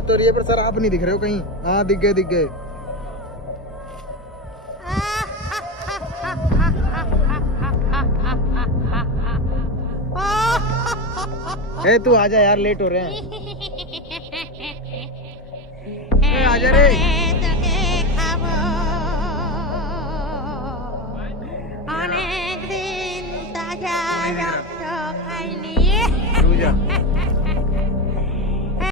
बात हो रही है पर सर आप नहीं दिख रहे हो कहीं। हाँ दिख गए दिख गए। ए तू आजा यार, लेट हो रहे हैं। ए आजा रे। অনেক দিন তাজা রক্ত খাইনি।